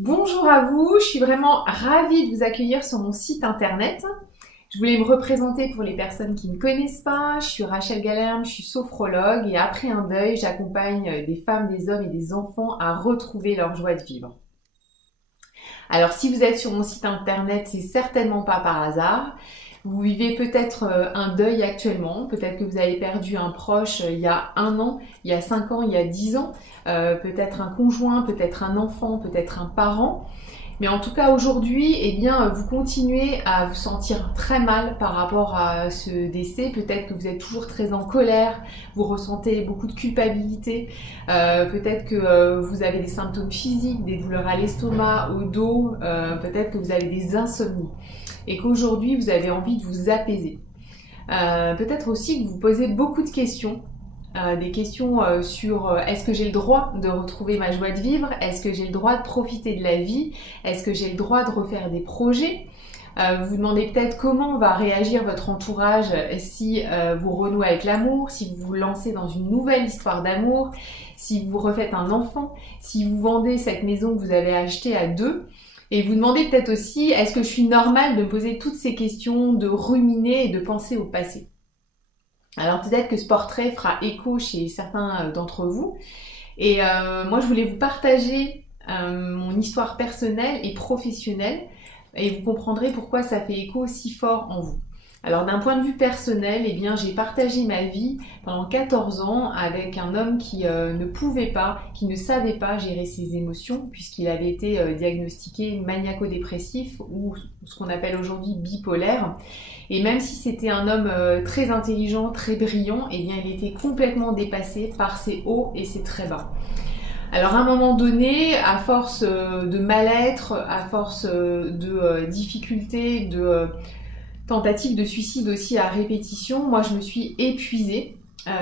Bonjour à vous, je suis vraiment ravie de vous accueillir sur mon site internet. Je voulais me représenter pour les personnes qui ne me connaissent pas. Je suis Rachel Galerme, je suis sophrologue et après un deuil, j'accompagne des femmes, des hommes et des enfants à retrouver leur joie de vivre. Alors si vous êtes sur mon site internet, c'est certainement pas par hasard. Vous vivez peut-être un deuil actuellement, peut-être que vous avez perdu un proche il y a 1 an, il y a 5 ans, il y a 10 ans, peut-être un conjoint, peut-être un enfant, peut-être un parent. Mais en tout cas aujourd'hui, eh bien, vous continuez à vous sentir très mal par rapport à ce décès. Peut-être que vous êtes toujours très en colère, vous ressentez beaucoup de culpabilité, peut-être que vous avez des symptômes physiques, des douleurs à l'estomac, au dos, peut-être que vous avez des insomnies et qu'aujourd'hui vous avez envie de vous apaiser. Peut-être aussi que vous posez beaucoup de questions. Des questions sur est-ce que j'ai le droit de retrouver ma joie de vivre? Est-ce que j'ai le droit de profiter de la vie? Est-ce que j'ai le droit de refaire des projets? Vous vous demandez peut-être comment va réagir votre entourage si vous renouez avec l'amour, si vous vous lancez dans une nouvelle histoire d'amour, si vous refaites un enfant, si vous vendez cette maison que vous avez achetée à 2. Et vous demandez peut-être aussi, est-ce que je suis normale de me poser toutes ces questions, de ruminer et de penser au passé? Alors peut-être que ce portrait fera écho chez certains d'entre vous. Et moi je voulais vous partager mon histoire personnelle et professionnelle et vous comprendrez pourquoi ça fait écho si fort en vous. Alors d'un point de vue personnel, eh bien j'ai partagé ma vie pendant 14 ans avec un homme qui ne pouvait pas, qui ne savait pas gérer ses émotions puisqu'il avait été diagnostiqué maniaco-dépressif ou ce qu'on appelle aujourd'hui bipolaire. Et même si c'était un homme très intelligent, très brillant, eh bien il était complètement dépassé par ses hauts et ses très bas. Alors à un moment donné, à force de mal-être, à force de difficultés, de tentatives de suicide aussi à répétition, moi je me suis épuisée.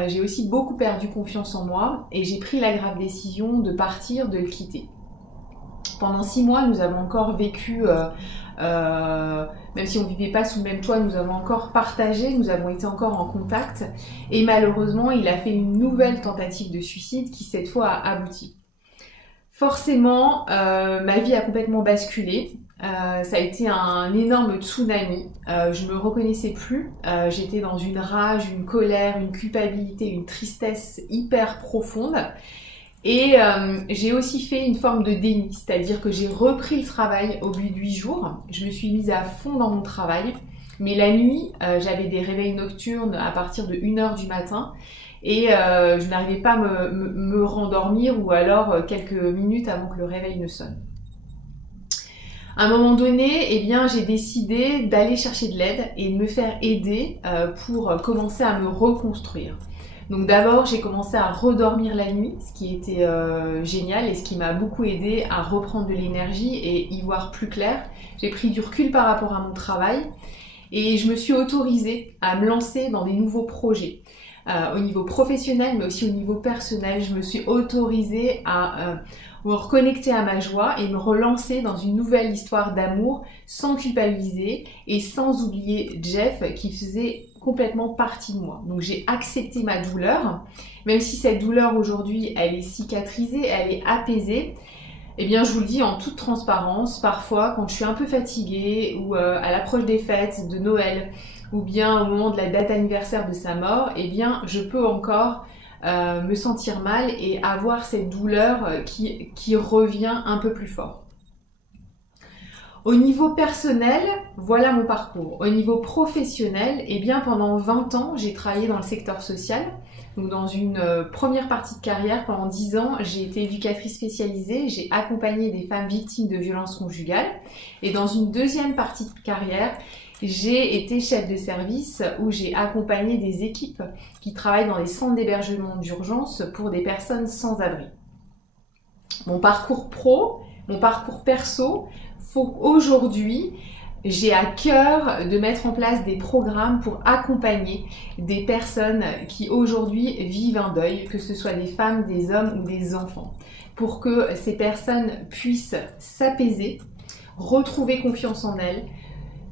J'ai aussi beaucoup perdu confiance en moi et j'ai pris la grave décision de partir, de le quitter. Pendant 6 mois, nous avons encore vécu, même si on ne vivait pas sous le même toit, nous avons encore partagé, nous avons été encore en contact. Et malheureusement, il a fait une nouvelle tentative de suicide qui cette fois a abouti. Forcément, ma vie a complètement basculé. Ça a été un énorme tsunami. Je me reconnaissais plus. J'étais dans une rage, une colère, une culpabilité, une tristesse hyper profonde. Et j'ai aussi fait une forme de déni, c'est-à-dire que j'ai repris le travail au bout de 8 jours. Je me suis mise à fond dans mon travail. Mais la nuit, j'avais des réveils nocturnes à partir de 1h du matin. Et je n'arrivais pas à me rendormir ou alors quelques minutes avant que le réveil ne sonne. À un moment donné, eh bien, j'ai décidé d'aller chercher de l'aide et de me faire aider pour commencer à me reconstruire. Donc d'abord, j'ai commencé à redormir la nuit, ce qui était génial et ce qui m'a beaucoup aidé à reprendre de l'énergie et y voir plus clair. J'ai pris du recul par rapport à mon travail et je me suis autorisée à me lancer dans des nouveaux projets. Au niveau professionnel, mais aussi au niveau personnel, je me suis autorisée à me reconnecter à ma joie et me relancer dans une nouvelle histoire d'amour sans culpabiliser et sans oublier Jeff qui faisait complètement partie de moi. Donc j'ai accepté ma douleur, même si cette douleur aujourd'hui elle est cicatrisée, elle est apaisée. Eh bien je vous le dis en toute transparence, parfois quand je suis un peu fatiguée ou à l'approche des fêtes de Noël ou bien au moment de la date anniversaire de sa mort, eh bien je peux encore me sentir mal et avoir cette douleur qui revient un peu plus fort. Au niveau personnel, voilà mon parcours. Au niveau professionnel, eh bien pendant 20 ans, j'ai travaillé dans le secteur social. Donc dans une première partie de carrière, pendant 10 ans, j'ai été éducatrice spécialisée, j'ai accompagné des femmes victimes de violences conjugales. Et dans une deuxième partie de carrière, j'ai été chef de service où j'ai accompagné des équipes qui travaillent dans les centres d'hébergement d'urgence pour des personnes sans abri. Mon parcours pro, mon parcours perso, faut qu'aujourd'hui, j'ai à cœur de mettre en place des programmes pour accompagner des personnes qui aujourd'hui vivent un deuil, que ce soit des femmes, des hommes ou des enfants, pour que ces personnes puissent s'apaiser, retrouver confiance en elles,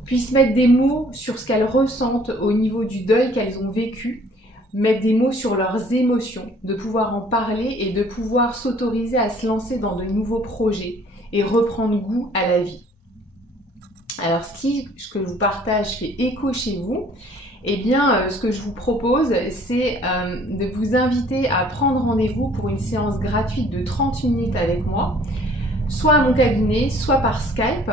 puissent mettre des mots sur ce qu'elles ressentent au niveau du deuil qu'elles ont vécu, mettre des mots sur leurs émotions, de pouvoir en parler et de pouvoir s'autoriser à se lancer dans de nouveaux projets et reprendre goût à la vie. Alors ce que je vous partage fait écho chez vous, eh bien ce que je vous propose c'est de vous inviter à prendre rendez-vous pour une séance gratuite de 30 minutes avec moi, soit à mon cabinet, soit par Skype.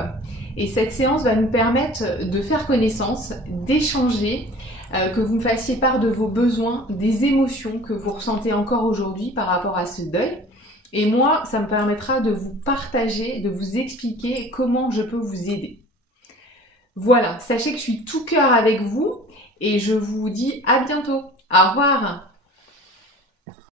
Et cette séance va nous permettre de faire connaissance, d'échanger, que vous me fassiez part de vos besoins, des émotions que vous ressentez encore aujourd'hui par rapport à ce deuil. Et moi, ça me permettra de vous partager, de vous expliquer comment je peux vous aider. Voilà, sachez que je suis tout cœur avec vous et je vous dis à bientôt. Au revoir.